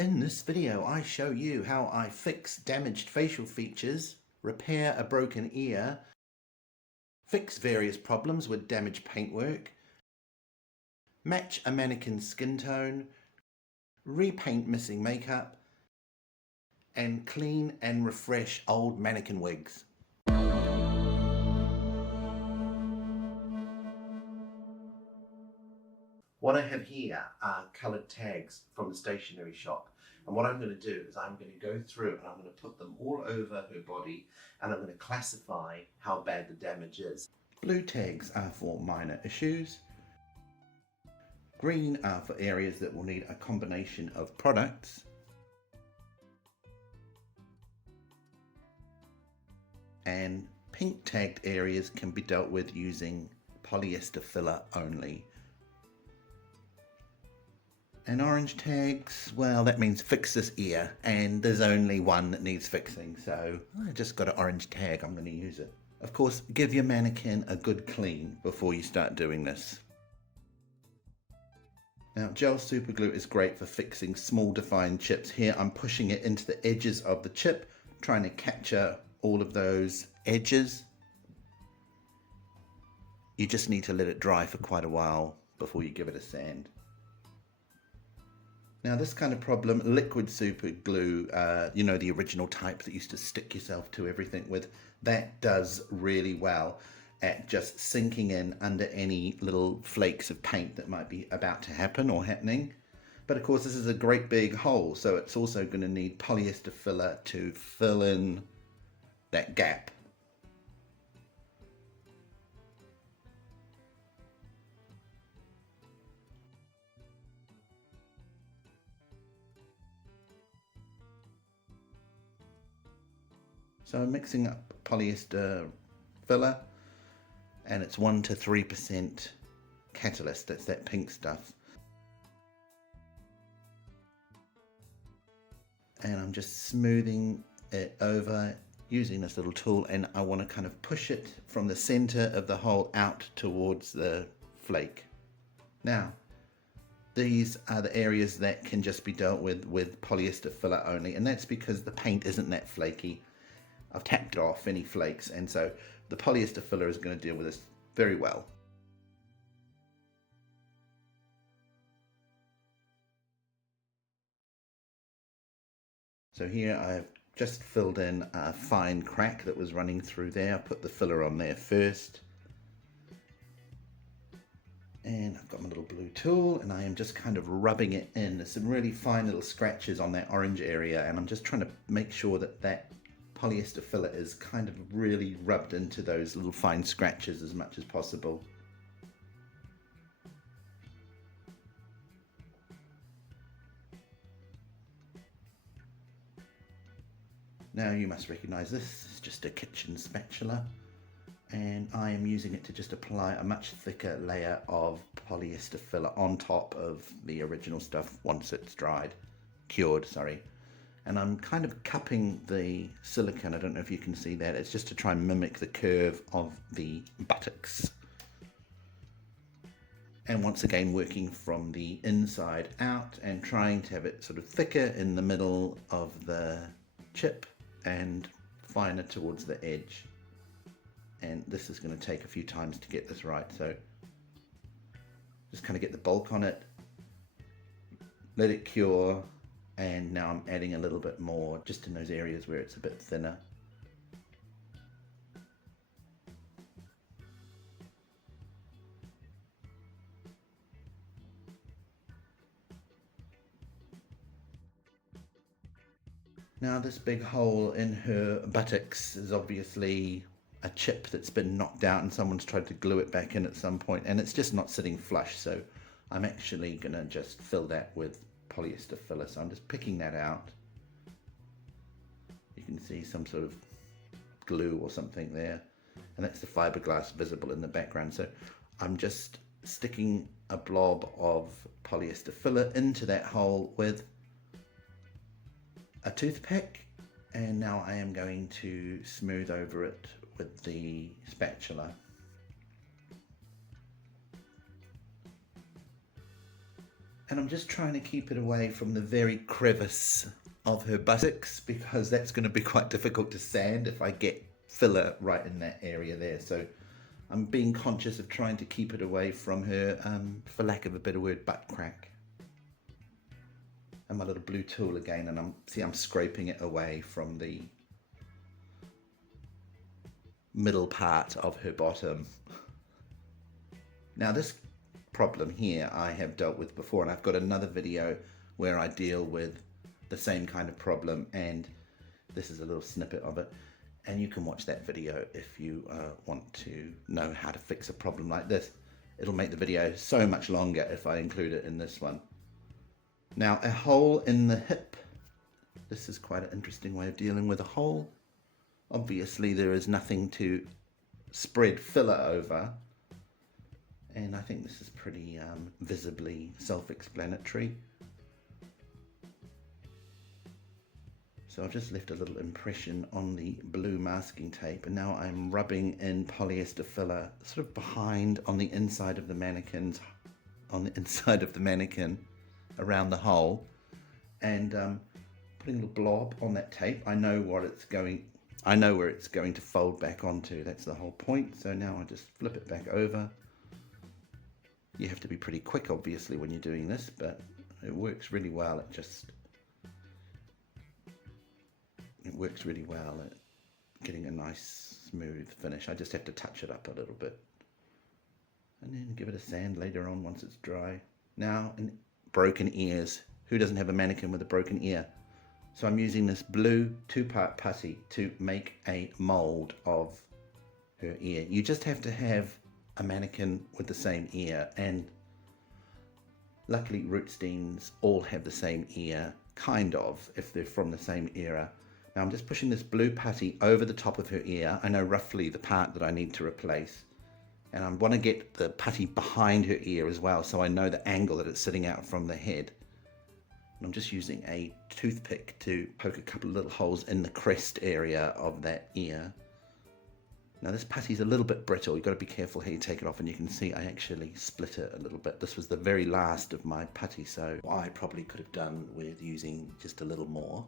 In this video, I show you how I fix damaged facial features, repair a broken ear, fix various problems with damaged paintwork, match a mannequin's skin tone, repaint missing makeup, and clean and refresh old mannequin wigs. What I have here are coloured tags from the stationery shop, and what I'm going to do is I'm going to go through and I'm going to put them all over her body, and I'm going to classify how bad the damage is. Blue tags are for minor issues, green are for areas that will need a combination of products, and pink tagged areas can be dealt with using polyester filler only. And orange tags, well, that means fix this ear, and there's only one that needs fixing, so I just got an orange tag, I'm going to use it. Of course, give your mannequin a good clean before you start doing this. Now, gel super glue is great for fixing small defined chips. Here I'm pushing it into the edges of the chip, trying to capture all of those edges. You just need to let it dry for quite a while before you give it a sand. Now this kind of problem, liquid super glue, you know, the original type that used to stick yourself to everything with, that does really well at just sinking in under any little flakes of paint that might be about to happen or happening. But of course this is a great big hole, so it's also going to need polyester filler to fill in that gap. So I'm mixing up polyester filler, and it's 1 to 3% catalyst, that's that pink stuff. And I'm just smoothing it over using this little tool, and I want to kind of push it from the center of the hole out towards the flake. Now, these are the areas that can just be dealt with polyester filler only, and that's because the paint isn't that flaky. I've tapped off any flakes, and so the polyester filler is going to deal with this very well. So here I've just filled in a fine crack that was running through there. I put the filler on there first. And I've got my little blue tool, and I am just kind of rubbing it in. There's some really fine little scratches on that orange area, and I'm just trying to make sure that that polyester filler is kind of really rubbed into those little fine scratches as much as possible. Now you must recognize this is just a kitchen spatula, and I am using it to just apply a much thicker layer of polyester filler on top of the original stuff once it's cured, sorry. And I'm kind of cupping the silicone. I don't know if you can see that. It's just to try and mimic the curve of the buttocks. And once again, working from the inside out and trying to have it sort of thicker in the middle of the chip and finer towards the edge. And this is going to take a few times to get this right. So just kind of get the bulk on it, let it cure. And now I'm adding a little bit more just in those areas where it's a bit thinner. Now this big hole in her buttocks is obviously a chip that's been knocked out, and someone's tried to glue it back in at some point, and it's just not sitting flush. So I'm actually going to just fill that with polyester filler. So I'm just picking that out. You can see some sort of glue or something there, and that's the fiberglass visible in the background. So I'm just sticking a blob of polyester filler into that hole with a toothpick, and now I am going to smooth over it with the spatula. And I'm just trying to keep it away from the very crevice of her buttocks, because that's going to be quite difficult to sand if I get filler right in that area there. So I'm being conscious of trying to keep it away from her, for lack of a better word, butt crack. And my little blue tool again, and I'm scraping it away from the middle part of her bottom. Now this problem here I have dealt with before, and I've got another video where I deal with the same kind of problem, and this is a little snippet of it, and you can watch that video if you want to know how to fix a problem like this. It'll make the video so much longer if I include it in this one. Now, a hole in the hip. This is quite an interesting way of dealing with a hole. Obviously there is nothing to spread filler over, and I think this is pretty visibly self-explanatory. So I've just left a little impression on the blue masking tape, and now I'm rubbing in polyester filler sort of behind on the inside of the mannequin, around the hole, and putting a little blob on that tape. I know where it's going to fold back onto. That's the whole point. So now I just flip it back over. You have to be pretty quick, obviously, when you're doing this, but it works really well. It works really well at getting a nice smooth finish. I just have to touch it up a little bit and then give it a sand later on once it's dry. Now, in broken ears. Who doesn't have a mannequin with a broken ear? So I'm using this blue 2-part putty to make a mold of her ear. You just have to have a mannequin with the same ear, and luckily Rootsteins all have the same ear, kind of, if they're from the same era. Now I'm just pushing this blue putty over the top of her ear. I know roughly the part that I need to replace, and I want to get the putty behind her ear as well, so I know the angle that it's sitting out from the head. And I'm just using a toothpick to poke a couple of little holes in the crest area of that ear. Now this putty's a little bit brittle. You've got to be careful how you take it off, and you can see I actually split it a little bit. This was the very last of my putty, so I probably could have done with using just a little more.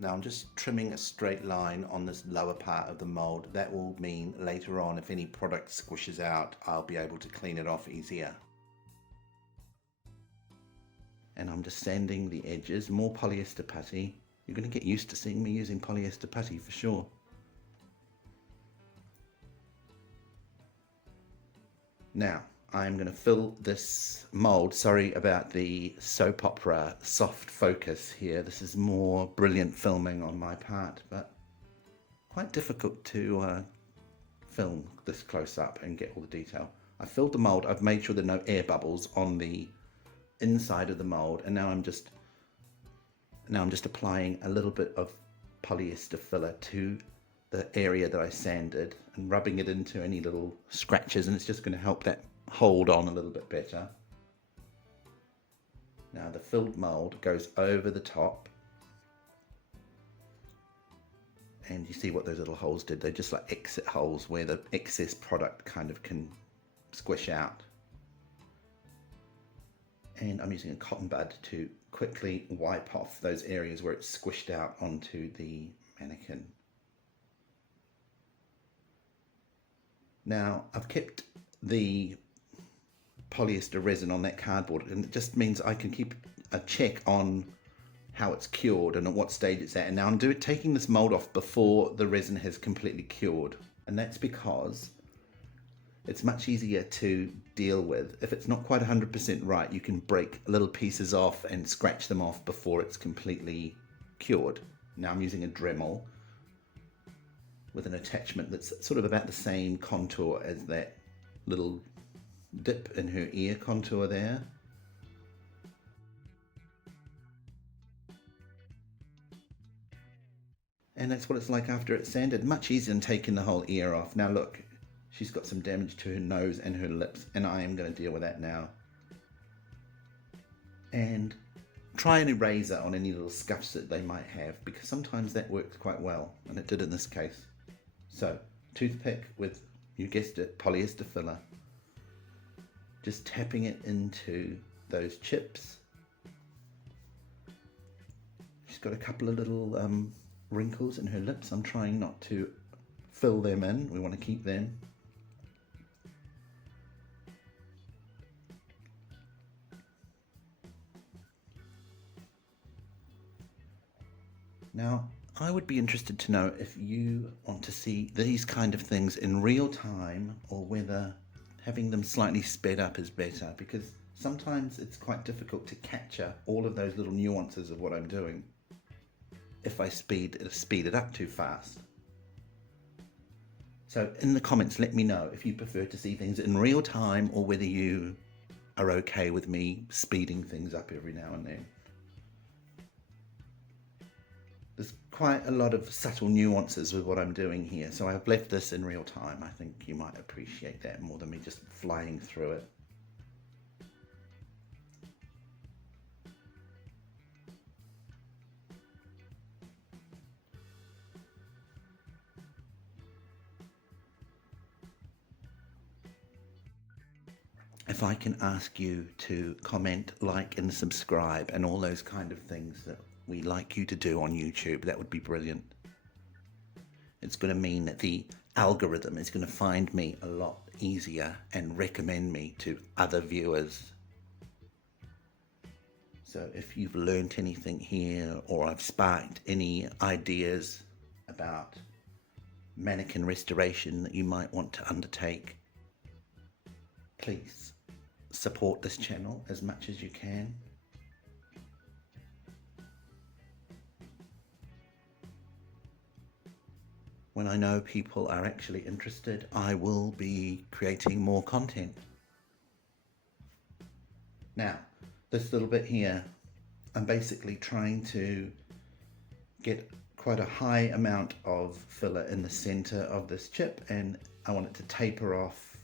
Now I'm just trimming a straight line on this lower part of the mold. That will mean later on, if any product squishes out, I'll be able to clean it off easier. And I'm just sanding the edges, more polyester putty. You're going to get used to seeing me using polyester putty for sure. Now, I'm going to fill this mold. Sorry about the soap opera soft focus here. This is more brilliant filming on my part, but quite difficult to film this close up and get all the detail. I filled the mold. I've made sure there are no air bubbles on the inside of the mold, and now I'm just applying a little bit of polyester filler to the area that I sanded and rubbing it into any little scratches, and it's just going to help that hold on a little bit better. Now the filled mold goes over the top, and you see what those little holes did. They're just like exit holes where the excess product kind of can squish out. And I'm using a cotton bud to quickly wipe off those areas where it's squished out onto the mannequin. Now I've kept the polyester resin on that cardboard, and it just means I can keep a check on how it's cured and at what stage it's at. And now I'm taking this mold off before the resin has completely cured, and that's because it's much easier to deal with. If it's not quite 100% right, you can break little pieces off and scratch them off before it's completely cured. Now I'm using a Dremel with an attachment that's sort of about the same contour as that little dip in her ear contour there. And that's what it's like after it's sanded. Much easier than taking the whole ear off. Now look, she's got some damage to her nose and her lips, and I am going to deal with that now. And try an eraser on any little scuffs that they might have, because sometimes that works quite well, and it did in this case. So, toothpick with, you guessed it, polyester filler. just tapping it into those chips. She's got a couple of little wrinkles in her lips. I'm trying not to fill them in. We want to keep them. Now, I would be interested to know if you want to see these kind of things in real time or whether having them slightly sped up is better, because sometimes it's quite difficult to capture all of those little nuances of what I'm doing if I speed it up too fast. So in the comments, let me know if you prefer to see things in real time or whether you are okay with me speeding things up every now and then. There's quite a lot of subtle nuances with what I'm doing here, so I've left this in real time. I think you might appreciate that more than me just flying through it. If I can ask you to comment, like and subscribe and all those kind of things that we like you to do on YouTube, that would be brilliant. It's going to mean that the algorithm is going to find me a lot easier and recommend me to other viewers. So if you've learnt anything here or I've sparked any ideas about mannequin restoration that you might want to undertake, please support this channel as much as you can. When I know people are actually interested, I will be creating more content. Now, this little bit here, I'm basically trying to get quite a high amount of filler in the center of this chip, and I want it to taper off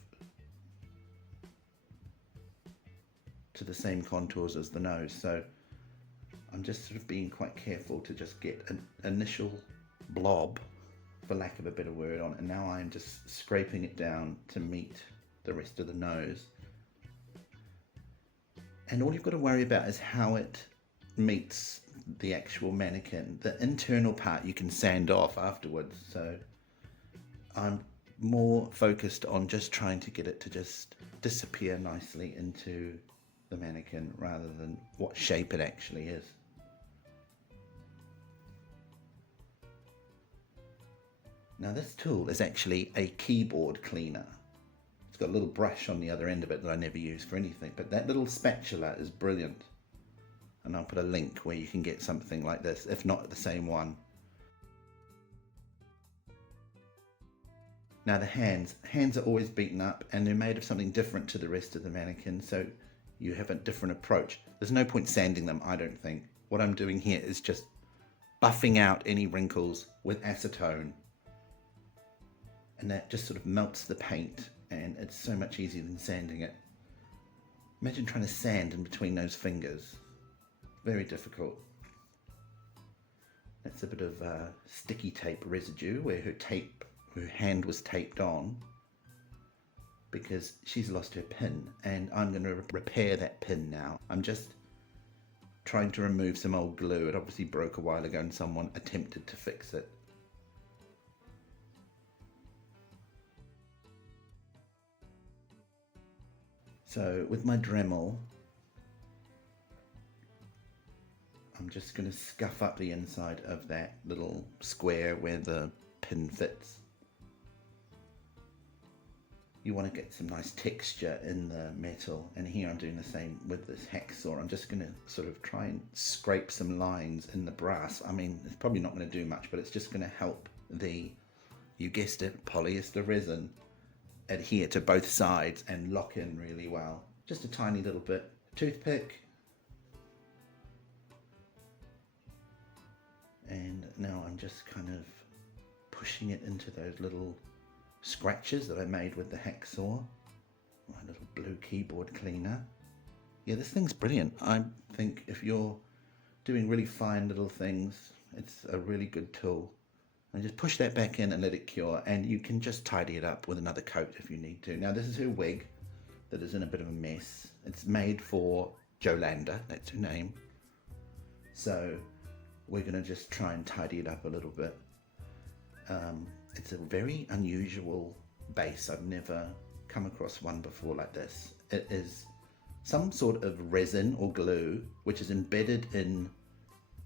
to the same contours as the nose. So I'm just sort of being quite careful to just get an initial blob, for lack of a better word, on it, and now I'm just scraping it down to meet the rest of the nose. And all you've got to worry about is how it meets the actual mannequin. The internal part you can sand off afterwards, so I'm more focused on just trying to get it to just disappear nicely into the mannequin rather than what shape it actually is. Now this tool is actually a keyboard cleaner. It's got a little brush on the other end of it that I never use for anything, but that little spatula is brilliant. And I'll put a link where you can get something like this, if not the same one. Now the hands are always beaten up and they're made of something different to the rest of the mannequin, so you have a different approach. There's no point sanding them, I don't think. What I'm doing here is just buffing out any wrinkles with acetone. And that just sort of melts the paint, and it's so much easier than sanding it. Imagine trying to sand in between those fingers. Very difficult. That's a bit of sticky tape residue where her hand was taped on because she's lost her pin, and I'm going to repair that pin now. I'm just trying to remove some old glue. It obviously broke a while ago and someone attempted to fix it. So with my Dremel, I'm just going to scuff up the inside of that little square where the pin fits. You want to get some nice texture in the metal, and here I'm doing the same with this hacksaw. I'm just going to sort of try and scrape some lines in the brass. I mean, it's probably not going to do much, but it's just going to help the, you guessed it, polyester resin adhere to both sides and lock in really well. Just a tiny little bit. Toothpick. And now I'm just kind of pushing it into those little scratches that I made with the hacksaw. My little blue keyboard cleaner. Yeah, this thing's brilliant. I think if you're doing really fine little things, it's a really good tool. And just push that back in and let it cure, and you can just tidy it up with another coat if you need to. Now this is her wig. that is in a bit of a mess. It's made for Jolanda, that's her name. So we're going to just try and tidy it up a little bit. It's a very unusual base. I've never come across one before like this. It is some sort of resin or glue which is embedded in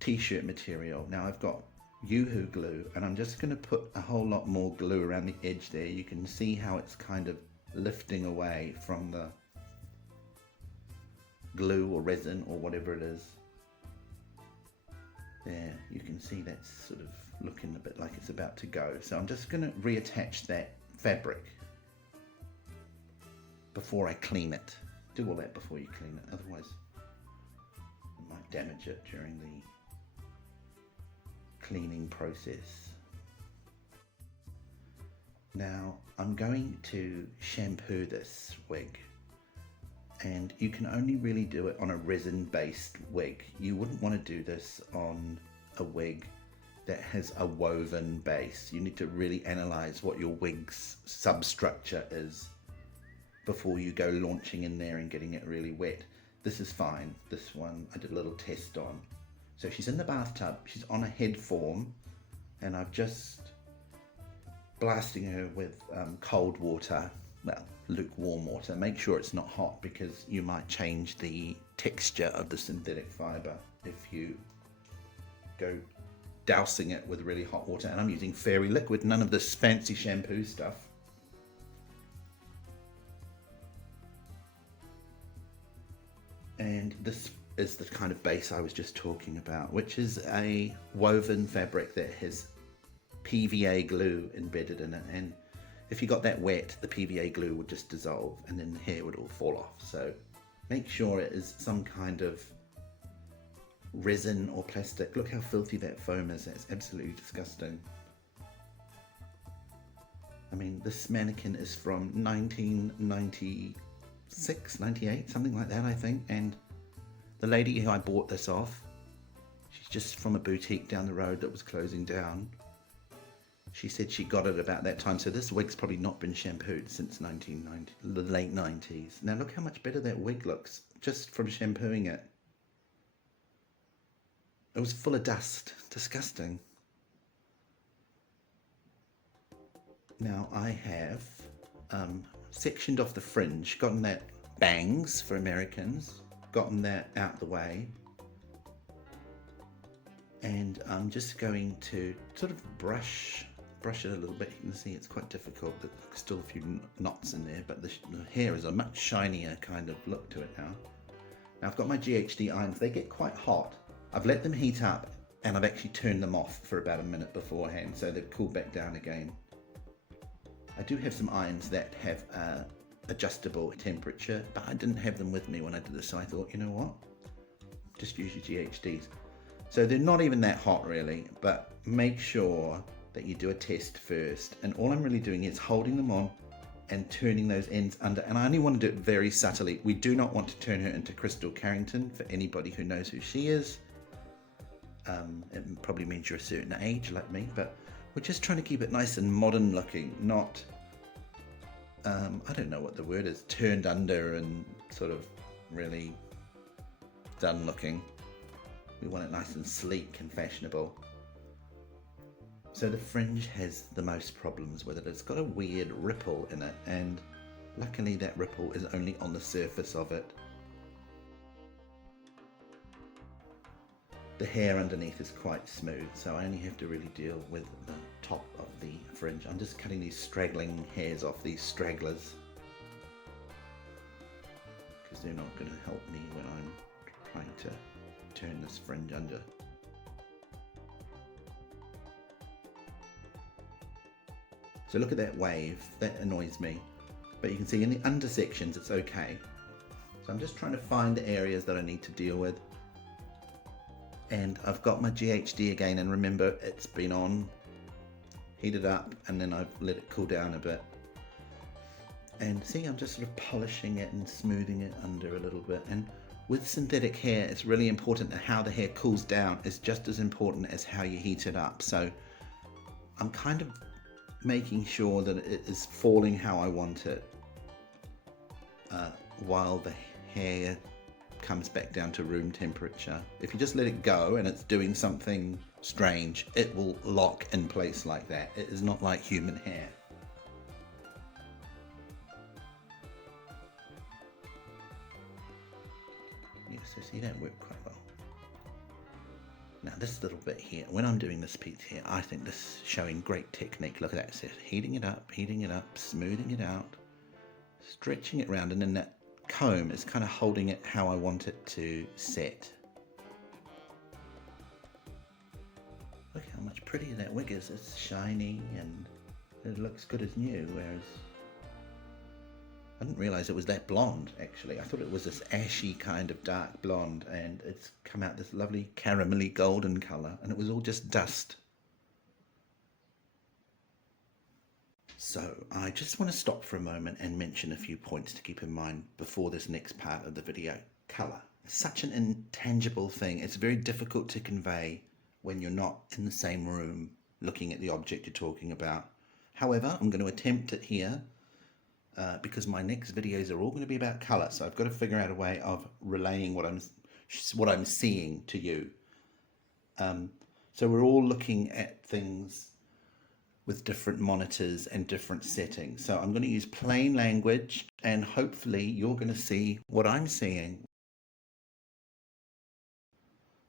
t-shirt material. Now I've got Yoo-hoo glue, and I'm just going to put a whole lot more glue around the edge there. You can see how it's kind of lifting away from the glue or resin or whatever it is. There, you can see that's sort of looking a bit like it's about to go. So I'm just going to reattach that fabric before I clean it. Do all that before you clean it, otherwise it might damage it during the cleaning process. Now I'm going to shampoo this wig, and you can only really do it on a resin based wig. You wouldn't want to do this on a wig that has a woven base. You need to really analyze what your wig's substructure is before you go launching in there and getting it really wet. This is fine. This one I did a little test on. So she's in the bathtub, she's on a head form, and I've just blasting her with cold water, well, lukewarm water. Make sure it's not hot because you might change the texture of the synthetic fiber if you go dousing it with really hot water. And I'm using fairy liquid, none of this fancy shampoo stuff. And this is the kind of base I was just talking about, which is a woven fabric that has PVA glue embedded in it, and if you got that wet, the PVA glue would just dissolve and then the hair would all fall off. So make sure it is some kind of resin or plastic. Look how filthy that foam is. That's absolutely disgusting. I mean, this mannequin is from 1996, 98, something like that, I think. And the lady who I bought this off, she's just from a boutique down the road that was closing down. She said she got it about that time, so this wig's probably not been shampooed since 1990, the late 90s. Now look how much better that wig looks just from shampooing it. It was full of dust, disgusting. Now I have sectioned off the fringe, gotten that bangs for Americans, gotten that out the way, and I'm just going to sort of brush it a little bit. You can see it's quite difficult. There's still a few knots in there, but the hair is a much shinier kind of look to it now. Now I've got my GHD irons. They get quite hot. I've let them heat up, and I've actually turned them off for about a minute beforehand, so they've cooled back down again. I do have some irons that have adjustable temperature, but I didn't have them with me when I did this, so I thought, you know what, just use your GHDs. So they're not even that hot really, but make sure that you do a test first. And all I'm really doing is holding them on and turning those ends under, and I only want to do it very subtly. We do not want to turn her into Crystal Carrington, for anybody who knows who she is. It probably means you're a certain age like me, but we're just trying to keep it nice and modern looking, not I don't know what the word is, turned under and sort of really done looking. We want it nice and sleek and fashionable. So the fringe has the most problems with it. It's got a weird ripple in it, and luckily that ripple is only on the surface of it. The hair underneath is quite smooth, so I only have to really deal with the top of the fringe. I'm just cutting these straggling hairs off, these stragglers, because they're not going to help me when I'm trying to turn this fringe under. So look at that wave, that annoys me, but you can see in the under sections it's okay. So I'm just trying to find the areas that I need to deal with. And I've got my GHD again, and remember, it's been on, heated up, and then I've let it cool down a bit. And see, I'm just sort of polishing it and smoothing it under a little bit. And with synthetic hair, it's really important that how the hair cools down is just as important as how you heat it up. So I'm kind of making sure that it is falling how I want it. while the hair comes back down to room temperature. If you just let it go and it's doing something strange, it will lock in place like that. It is not like human hair. Yes, so see, that worked quite well. Now this little bit here, when I'm doing this piece here, I think this is showing great technique. Look at that, so heating it up, smoothing it out, stretching it around, and then that comb is kind of holding it how I want it to set. Look how much prettier that wig is. It's shiny and it looks good as new, whereas I didn't realize it was that blonde, actually. I thought it was this ashy kind of dark blonde, and it's come out this lovely caramelly golden color, and it was all just dust. So I just want to stop for a moment and mention a few points to keep in mind before this next part of the video. Color. It's such an intangible thing. It's very difficult to convey when you're not in the same room looking at the object you're talking about. However, I'm going to attempt it here. Because my next videos are all going to be about color, so I've got to figure out a way of relaying what I'm seeing to you. So we're all looking at things with different monitors and different settings. So I'm going to use plain language, and hopefully you're going to see what I'm seeing.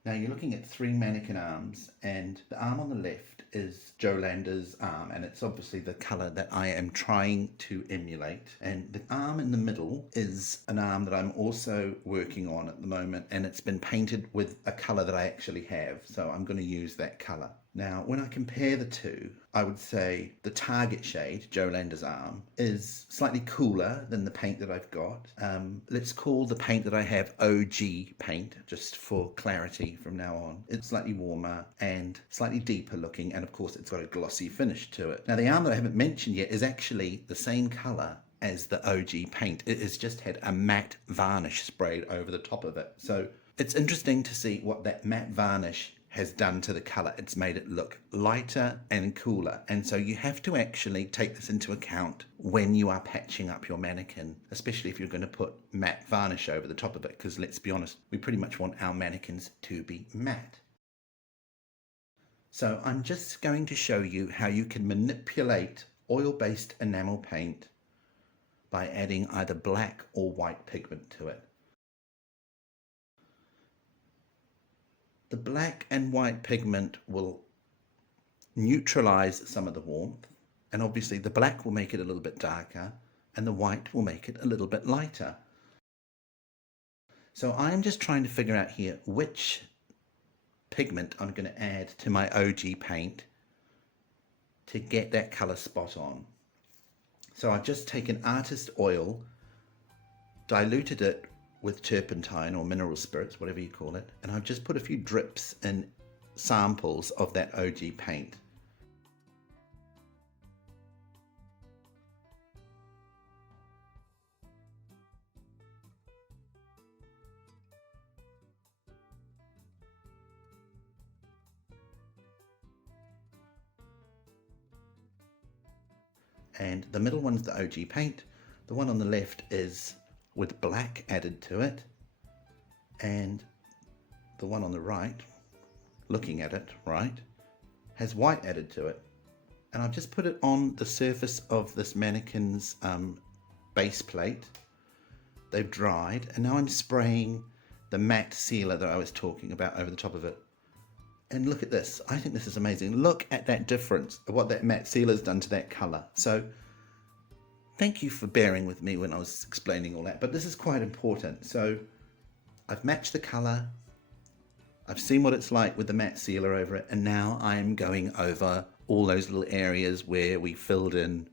Now you're looking at 3 mannequin arms, and the arm on the left is Jolanda's arm, and it's obviously the colour that I am trying to emulate. And the arm in the middle is an arm that I'm also working on at the moment, and it's been painted with a colour that I actually have, so I'm going to use that colour. Now when I compare the two, I would say the target shade, Jolanda's arm, is slightly cooler than the paint that I've got. Let's call the paint that I have OG paint, just for clarity from now on. It's slightly warmer and slightly deeper looking, and of course it's got a glossy finish to it. Now the arm that I haven't mentioned yet is actually the same colour as the OG paint. It has just had a matte varnish sprayed over the top of it. So it's interesting to see what that matte varnish has done to the colour. It's made it look lighter and cooler, and so you have to actually take this into account when you are patching up your mannequin, especially if you're going to put matte varnish over the top of it, because let's be honest, we pretty much want our mannequins to be matte. So I'm just going to show you how you can manipulate oil-based enamel paint by adding either black or white pigment to it. The black and white pigment will neutralize some of the warmth, and obviously the black will make it a little bit darker and the white will make it a little bit lighter. So I'm just trying to figure out here which pigment I'm going to add to my OG paint to get that color spot on. So I've just taken artist oil, diluted it with turpentine or mineral spirits, whatever you call it, and I've just put a few drips in samples of that OG paint. And the middle one's the OG paint. The one on the left is with black added to it, and the one on the right, looking at it, right, has white added to it. And I've just put it on the surface of this mannequin's base plate. They've dried, and now I'm spraying the matte sealer that I was talking about over the top of it. And look at this. I think this is amazing. Look at that difference of what that matte sealer's done to that color. So thank you for bearing with me when I was explaining all that, but this is quite important. So I've matched the color, I've seen what it's like with the matte sealer over it, and now I'm going over all those little areas where we filled in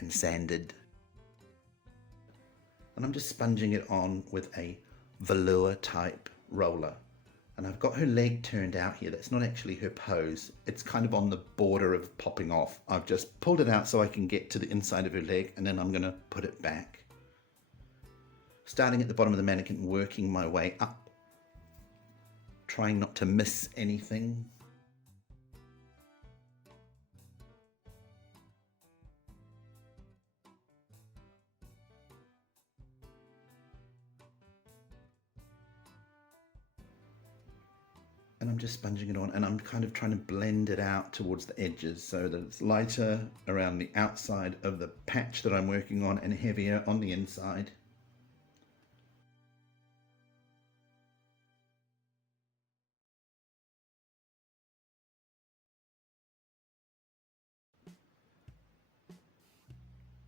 and sanded. And I'm just sponging it on with a velour type roller. And I've got her leg turned out here. That's not actually her pose. It's kind of on the border of popping off. I've just pulled it out so I can get to the inside of her leg, and then I'm going to put it back. Starting at the bottom of the mannequin, working my way up. Trying not to miss anything. And I'm just sponging it on, and I'm kind of trying to blend it out towards the edges so that it's lighter around the outside of the patch that I'm working on and heavier on the inside.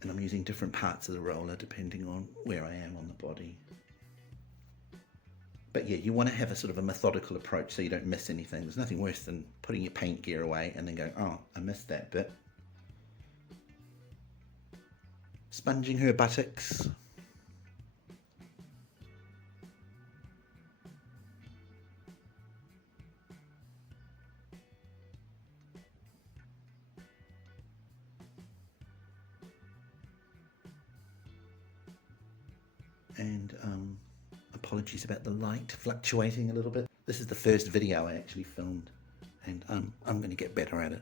And I'm using different parts of the roller depending on where I am on the body. But yeah, you want to have a sort of a methodical approach so you don't miss anything. There's nothing worse than putting your paint gear away and then going, oh, I missed that bit. Sponging her buttocks. And apologies about the light fluctuating a little bit. This is the first video I actually filmed, and I'm going to get better at it.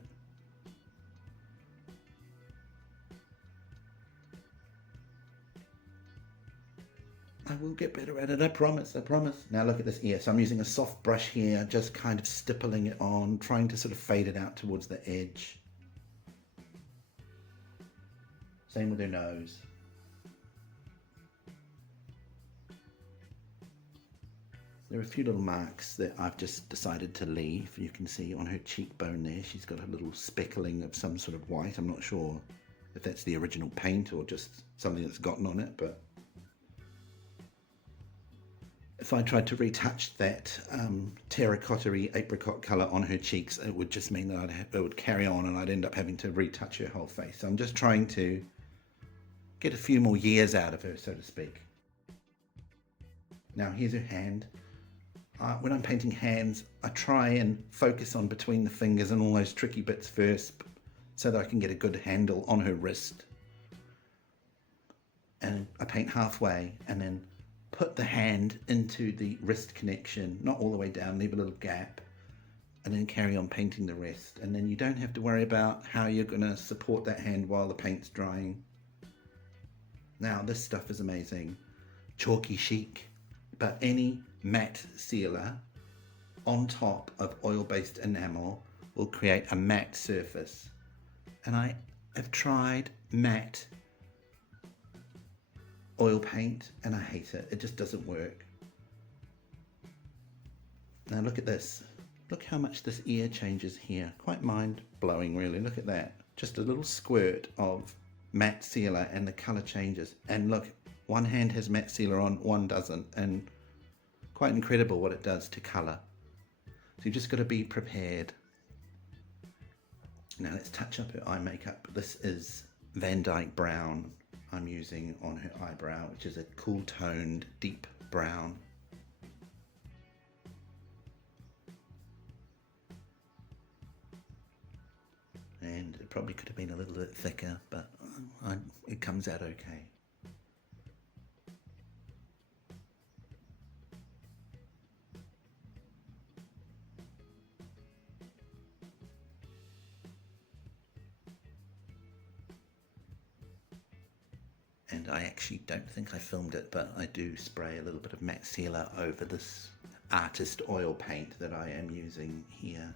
I will get better at it, I promise, I promise. Now look at this ear. So I'm using a soft brush here, just kind of stippling it on, trying to sort of fade it out towards the edge. Same with her nose. There are a few little marks that I've just decided to leave. You can see on her cheekbone there, she's got a little speckling of some sort of white. I'm not sure if that's the original paint or just something that's gotten on it, but if I tried to retouch that terracotta-y apricot colour on her cheeks, it would just mean that it would carry on and I'd end up having to retouch her whole face. So I'm just trying to get a few more years out of her, so to speak. Now here's her hand. When I'm painting hands, I try and focus on between the fingers and all those tricky bits first so that I can get a good handle on her wrist. And I paint halfway and then put the hand into the wrist connection, not all the way down, leave a little gap, and then carry on painting the rest. And then you don't have to worry about how you're going to support that hand while the paint's drying. Now this stuff is amazing. Chalky chic, but any matte sealer on top of oil-based enamel will create a matte surface. And I have tried matte oil paint and I hate it. It just doesn't work. Now look at this. Look how much this ear changes here. Quite mind-blowing really. Look at that. Just a little squirt of matte sealer and the colour changes. And look, one hand has matte sealer on, one doesn't. And quite incredible what it does to colour. So you've just got to be prepared. Now let's touch up her eye makeup. This is Van Dyke Brown I'm using on her eyebrow, which is a cool toned deep brown. And it probably could have been a little bit thicker, but it comes out okay. And I actually don't think I filmed it, but I do spray a little bit of matte sealer over this artist oil paint that I am using here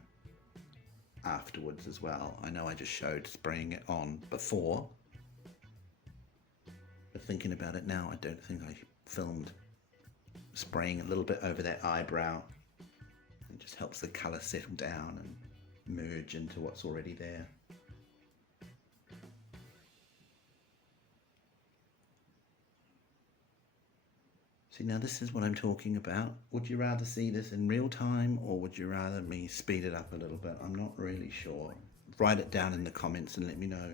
afterwards as well. I know I just showed spraying it on before, but thinking about it now, I don't think I filmed spraying a little bit over that eyebrow. It just helps the colour settle down and merge into what's already there. See, now this is what I'm talking about. Would you rather see this in real time or would you rather me speed it up a little bit? I'm not really sure. Write it down in the comments and let me know.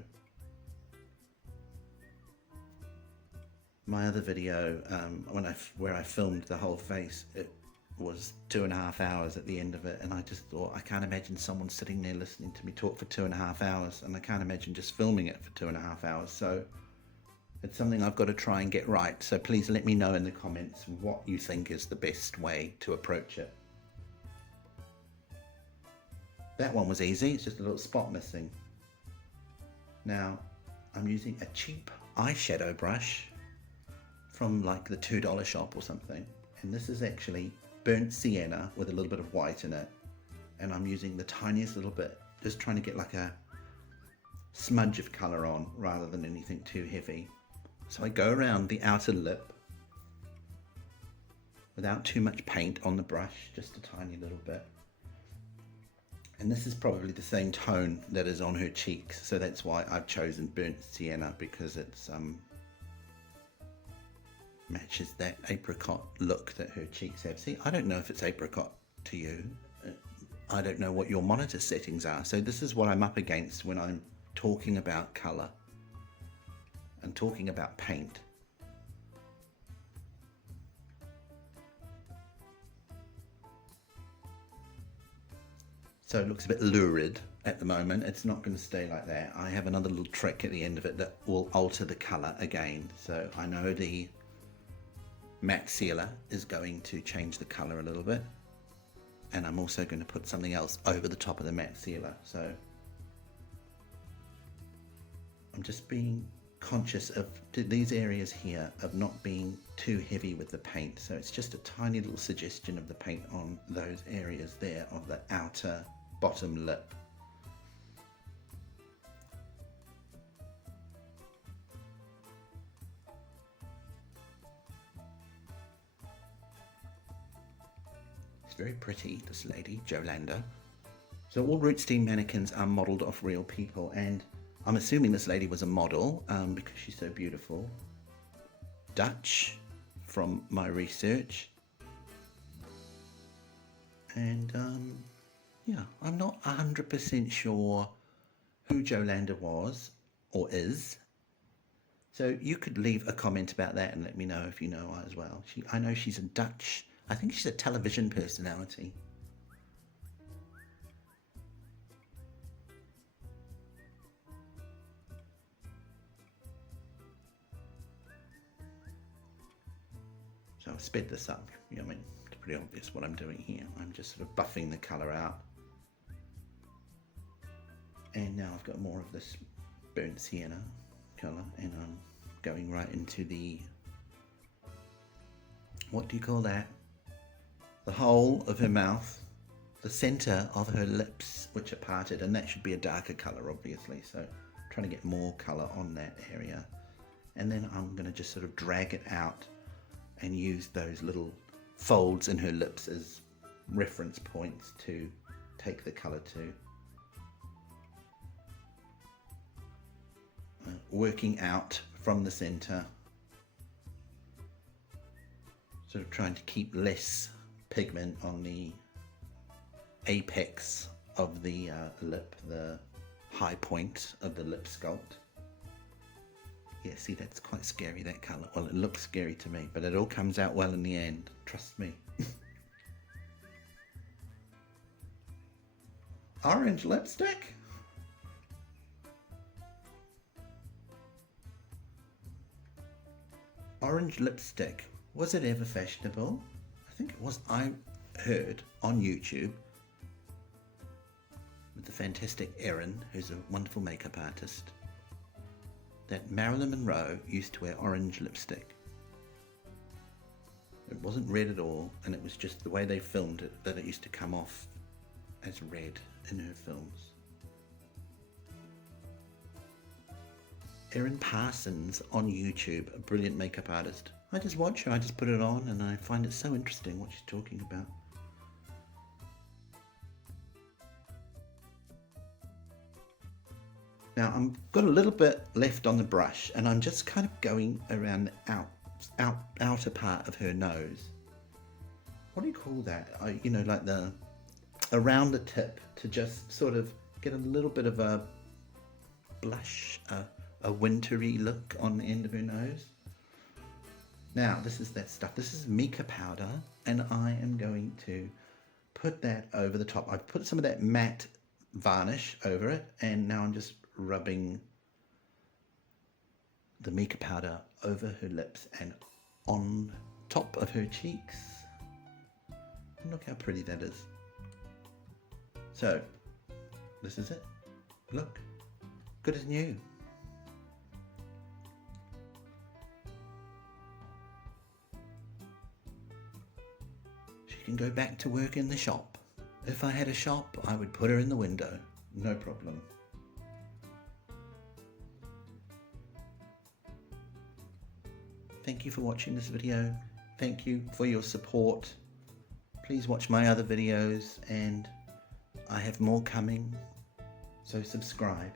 My other video, where I filmed the whole face, it was 2.5 hours at the end of it, and I just thought, I can't imagine someone sitting there listening to me talk for 2.5 hours, and I can't imagine just filming it for 2.5 hours. So it's something I've got to try and get right. So please let me know in the comments what you think is the best way to approach it. That one was easy, it's just a little spot missing. Now, I'm using a cheap eyeshadow brush from like the $2 shop or something. And this is actually burnt sienna with a little bit of white in it. and I'm using the tiniest little bit, just trying to get like a smudge of colour on rather than anything too heavy. So I go around the outer lip without too much paint on the brush, just a tiny little bit. And this is probably the same tone that is on her cheeks, so that's why I've chosen burnt sienna, because it's matches that apricot look that her cheeks have. See, I don't know if it's apricot to you. I don't know what your monitor settings are, so this is what I'm up against when I'm talking about colour and talking about paint. So it looks a bit lurid at the moment. It's not going to stay like that. I have another little trick at the end of it that will alter the colour again. So I know the matte sealer is going to change the colour a little bit, and I'm also going to put something else over the top of the matte sealer. So I'm just being conscious of these areas here of not being too heavy with the paint. So it's just a tiny little suggestion of the paint on those areas there of the outer bottom lip. It's very pretty, this lady, Jolanda. So all Rootstein mannequins are modelled off real people, and I'm assuming this lady was a model because she's so beautiful. Dutch from my research. And yeah, I'm not 100% sure who Jolanda was or is. So you could leave a comment about that and let me know if you know her as well. I know she's a Dutch, I think she's a television personality. So I'll speed this up. You know, I mean, it's pretty obvious what I'm doing here. I'm just sort of buffing the colour out. And now I've got more of this burnt sienna colour, and I'm going right into the, what do you call that? The hole of her mouth, the centre of her lips, which are parted, and that should be a darker colour, obviously. So trying to get more colour on that area. And then I'm going to just sort of drag it out and use those little folds in her lips as reference points to take the colour to. Working out from the centre, sort of trying to keep less pigment on the apex of the lip, the high point of the lip sculpt. Yeah, see, that's quite scary, that colour. Well, it looks scary to me, but it all comes out well in the end, trust me. Orange lipstick? Orange lipstick, was it ever fashionable? I think it was. I heard on YouTube with the fantastic Erin, who's a wonderful makeup artist, that Marilyn Monroe used to wear orange lipstick. It wasn't red at all, and it was just the way they filmed it that it used to come off as red in her films. Erin Parsons on YouTube, a brilliant makeup artist. I just watch her, I just put it on, and I find it so interesting what she's talking about. Now I've got a little bit left on the brush, and I'm just kind of going around the outer part of her nose. What do you call that? You know, like around the tip, to just sort of get a little bit of a blush, a wintry look on the end of her nose. Now this is that stuff. This is mica powder, and I am going to put that over the top. I've put some of that matte varnish over it, and now I'm just rubbing the mica powder over her lips and on top of her cheeks. And look how pretty that is. So this is it. Look, good as new. She can go back to work in the shop If I had a shop, I would put her in the window. No problem. Thank you for watching this video. Thank you for your support. Please watch my other videos, and I have more coming, so subscribe.